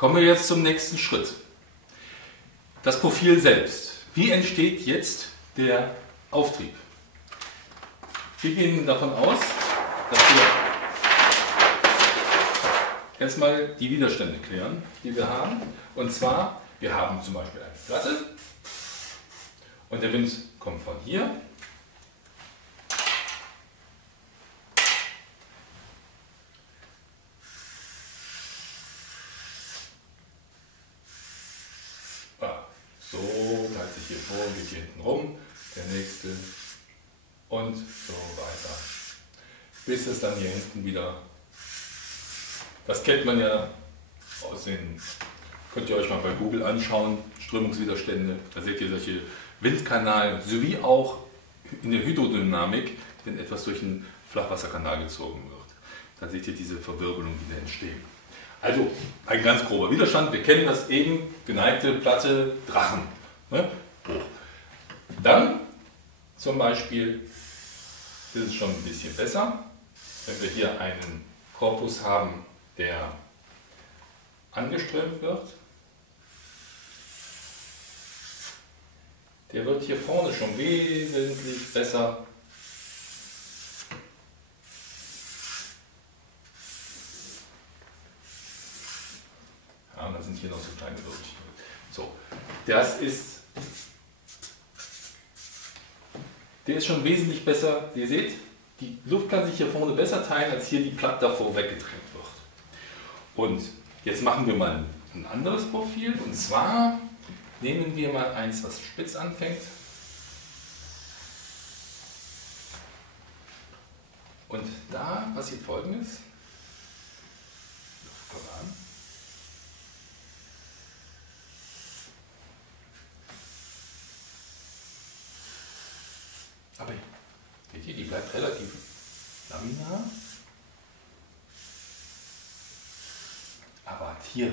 Kommen wir jetzt zum nächsten Schritt. Das Profil selbst. Wie entsteht jetzt der Auftrieb? Wir gehen davon aus, dass wir erstmal die Widerstände klären, die wir haben. Und zwar, wir haben zum Beispiel eine Platte und der Wind kommt von hier. So, teilt sich hier vor, geht hier hinten rum, der nächste und so weiter. Bis es dann hier hinten wieder, das kennt man ja aus den, könnt ihr euch mal bei Google anschauen, Strömungswiderstände, da seht ihr solche Windkanal, sowie auch in der Hydrodynamik, wenn etwas durch einen Flachwasserkanal gezogen wird. Da seht ihr diese Verwirbelungen, die da entstehen. Also ein ganz grober Widerstand, wir kennen das eben, geneigte Platte, Drachen. Ne? Dann zum Beispiel ist es schon ein bisschen besser, wenn wir hier einen Korpus haben, der angeströmt wird. Der wird hier vorne schon wesentlich besser und dann sind hier noch so kleine Wölkchen. So, der ist schon wesentlich besser. Ihr seht, die Luft kann sich hier vorne besser teilen, als hier die Platte davor weggedrängt wird. Und jetzt machen wir mal ein anderes Profil. Und zwar nehmen wir mal eins, was spitz anfängt. Und da passiert Folgendes. Luft kommt an. Aber seht ihr, die bleibt relativ laminar. Aber hat hier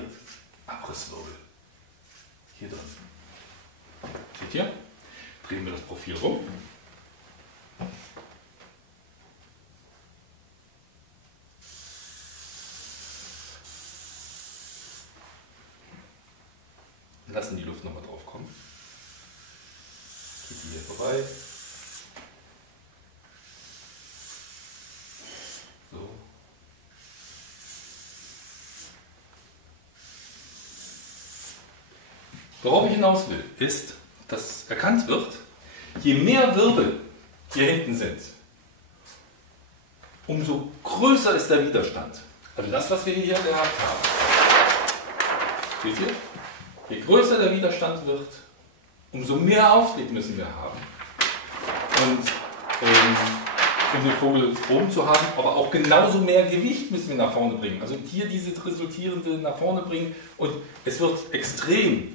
Abrisswirbel. Hier drin. Seht ihr? Drehen wir das Profil rum. Lassen die Luft nochmal drauf kommen. Geht hier vorbei. So. Worauf ich hinaus will, ist, dass erkannt wird, je mehr Wirbel hier hinten sind, umso größer ist der Widerstand. Also das, was wir hier gehabt haben. Seht ihr? Je größer der Widerstand wird, umso mehr Auftrieb müssen wir haben. Und um den Vogel oben zu haben, aber auch genauso mehr Gewicht müssen wir nach vorne bringen. Also hier diese resultierende nach vorne bringen und es wird extrem,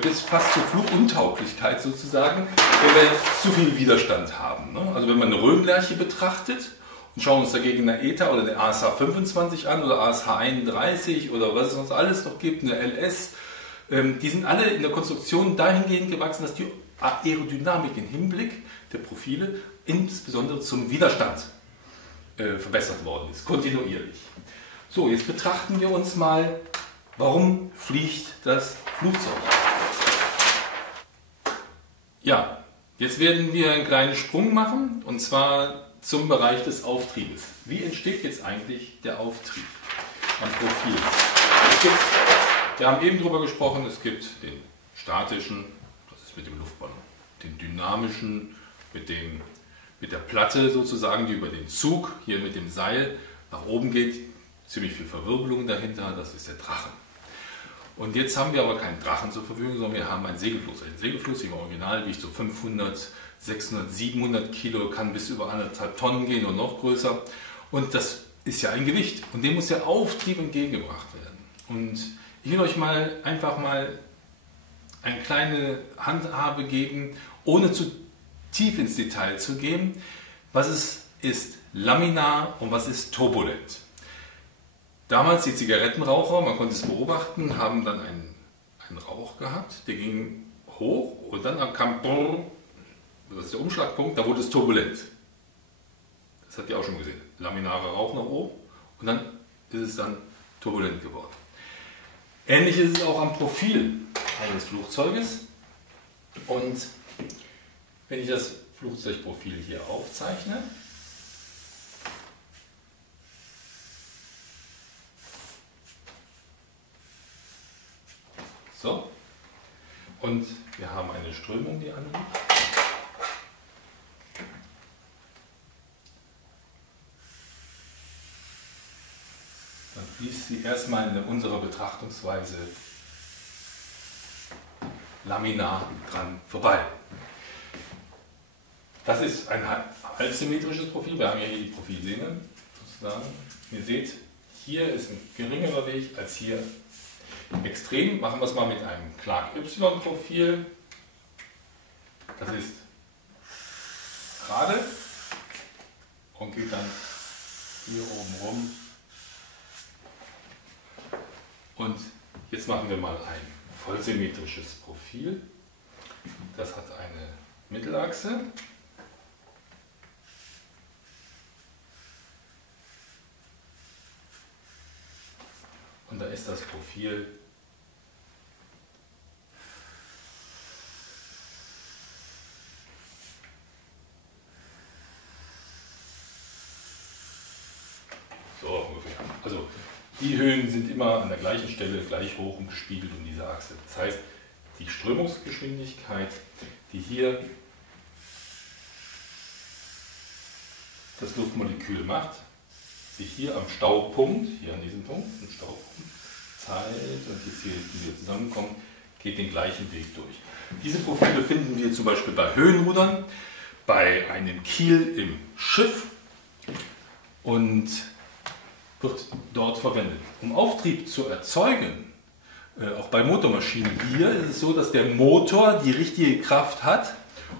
bis fast zur Fluguntauglichkeit sozusagen, wenn wir zu viel Widerstand haben. Ne? Also wenn man eine Röhrenlerche betrachtet und schauen uns dagegen eine ETA oder eine ASH 25 an oder ASH 31 oder was es sonst alles noch gibt, eine LS, die sind alle in der Konstruktion dahingehend gewachsen, dass die Aerodynamik im Hinblick der Profile insbesondere zum Widerstand verbessert worden ist, kontinuierlich. So, jetzt betrachten wir uns mal, warum fliegt das Flugzeug? Ja, jetzt werden wir einen kleinen Sprung machen und zwar zum Bereich des Auftriebes. Wie entsteht jetzt eigentlich der Auftrieb am Profil? Wir haben eben darüber gesprochen, es gibt den statischen, das ist mit dem Luftballon, den dynamischen, mit der Platte sozusagen, die über den Zug, hier mit dem Seil nach oben geht, ziemlich viel Verwirbelung dahinter, das ist der Drachen. Und jetzt haben wir aber keinen Drachen zur Verfügung, sondern wir haben ein Segelfloß. Ein Segelfloß im Original wiegt so 500, 600, 700 Kilo, kann bis über 1,5 Tonnen gehen und noch größer. Und das ist ja ein Gewicht und dem muss ja Auftrieb entgegengebracht werden. Und ich will euch einfach mal eine kleine Handhabe geben, ohne zu tief ins Detail zu gehen, was es ist laminar und was ist turbulent. Damals die Zigarettenraucher, man konnte es beobachten, haben dann einen Rauch gehabt, der ging hoch und dann kam, das ist der Umschlagpunkt, da wurde es turbulent. Das habt ihr auch schon gesehen. Laminarer Rauch nach oben und dann ist es dann turbulent geworden. Ähnlich ist es auch am Profil eines Flugzeuges. Und wenn ich das Flugzeugprofil hier aufzeichne, so, und wir haben eine Strömung, die anliegt. Dann fließt sie erstmal in unserer Betrachtungsweise laminar dran vorbei. Das ist ein halbsymmetrisches Profil. Wir haben ja hier die Profilsehne sozusagen. Ihr seht, hier ist ein geringerer Weg als hier extrem. Machen wir es mal mit einem Clark-Y-Profil. Das ist gerade und geht dann hier oben rum. Und jetzt machen wir mal ein vollsymmetrisches Profil. Das hat eine Mittelachse. Und da ist das Profil so ungefähr. Also die Höhen sind immer an der gleichen Stelle gleich hoch und gespiegelt um diese Achse. Das heißt, die Strömungsgeschwindigkeit, die hier das Luftmolekül macht, sich hier am Staupunkt, hier an diesem Punkt, im Staupunkt, teilt und jetzt hier wieder zusammenkommt, geht den gleichen Weg durch. Diese Profile finden wir zum Beispiel bei Höhenrudern, bei einem Kiel im Schiff und wird dort verwendet. Um Auftrieb zu erzeugen, auch bei Motormaschinen hier, ist es so, dass der Motor die richtige Kraft hat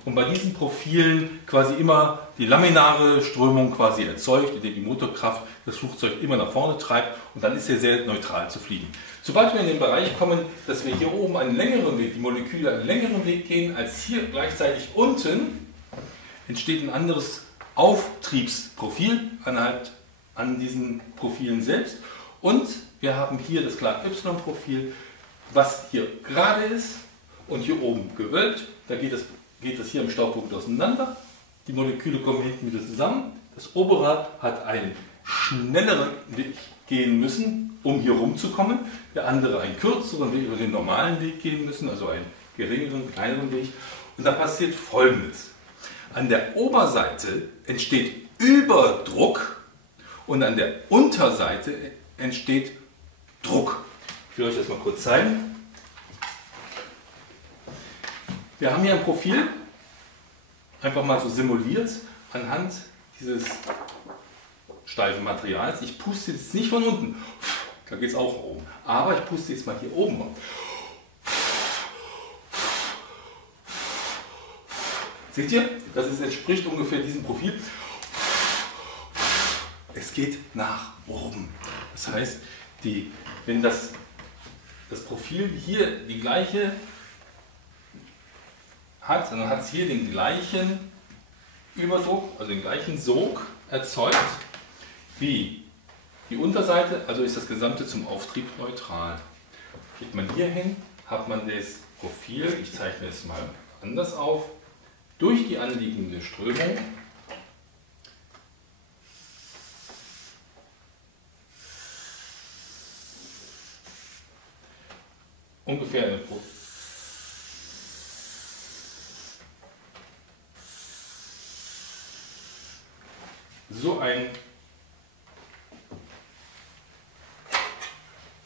und bei diesen Profilen quasi immer die laminare Strömung quasi erzeugt, indem die Motorkraft das Flugzeug immer nach vorne treibt und dann ist er sehr neutral zu fliegen. Sobald wir in den Bereich kommen, dass wir hier oben einen längeren Weg, die Moleküle einen längeren Weg gehen als hier gleichzeitig unten, entsteht ein anderes Auftriebsprofil an diesen Profilen selbst und wir haben hier das Clark-Y-Profil, was hier gerade ist und hier oben gewölbt. Da geht das hier im Staupunkt auseinander. Die Moleküle kommen hinten wieder zusammen. Das obere hat einen schnelleren Weg gehen müssen, um hier rumzukommen. Der andere einen kürzeren Weg über den normalen Weg gehen müssen, also einen geringeren, kleineren Weg. Und da passiert Folgendes. An der Oberseite entsteht Überdruck und an der Unterseite entsteht Druck. Ich will euch das mal kurz zeigen. Wir haben hier ein Profil, einfach mal so simuliert, anhand dieses steifen Materials. Ich puste jetzt nicht von unten, da geht es auch nach oben, aber ich puste jetzt mal hier oben auf. Seht ihr, entspricht ungefähr diesem Profil. Es geht nach oben. Das heißt, wenn das Profil hier die gleiche hat, dann hat es hier den gleichen Überdruck, also den gleichen Sog erzeugt wie die Unterseite, also ist das Gesamte zum Auftrieb neutral. Geht man hier hin, hat man das Profil, ich zeichne es mal anders auf, durch die anliegende Strömung ungefähr eine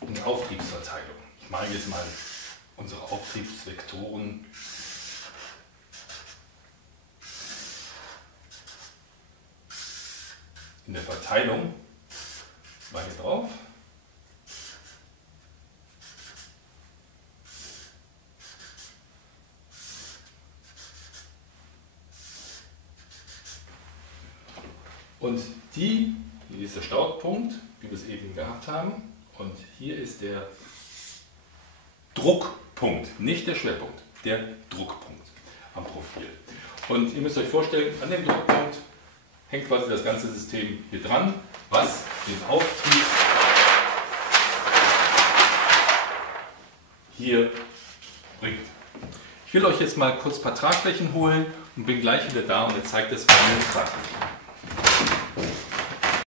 eine Auftriebsverteilung. Ich male jetzt mal unsere Auftriebsvektoren in der Verteilung mal hier drauf. Und hier ist der Startpunkt, wie wir es eben gehabt haben. Und hier ist der Druckpunkt, nicht der Schwerpunkt, der Druckpunkt am Profil. Und ihr müsst euch vorstellen, an dem Druckpunkt hängt quasi das ganze System hier dran, was den Auftrieb hier bringt. Ich will euch jetzt mal kurz ein paar Tragflächen holen und bin gleich wieder da und ihr zeigt das mal praktisch.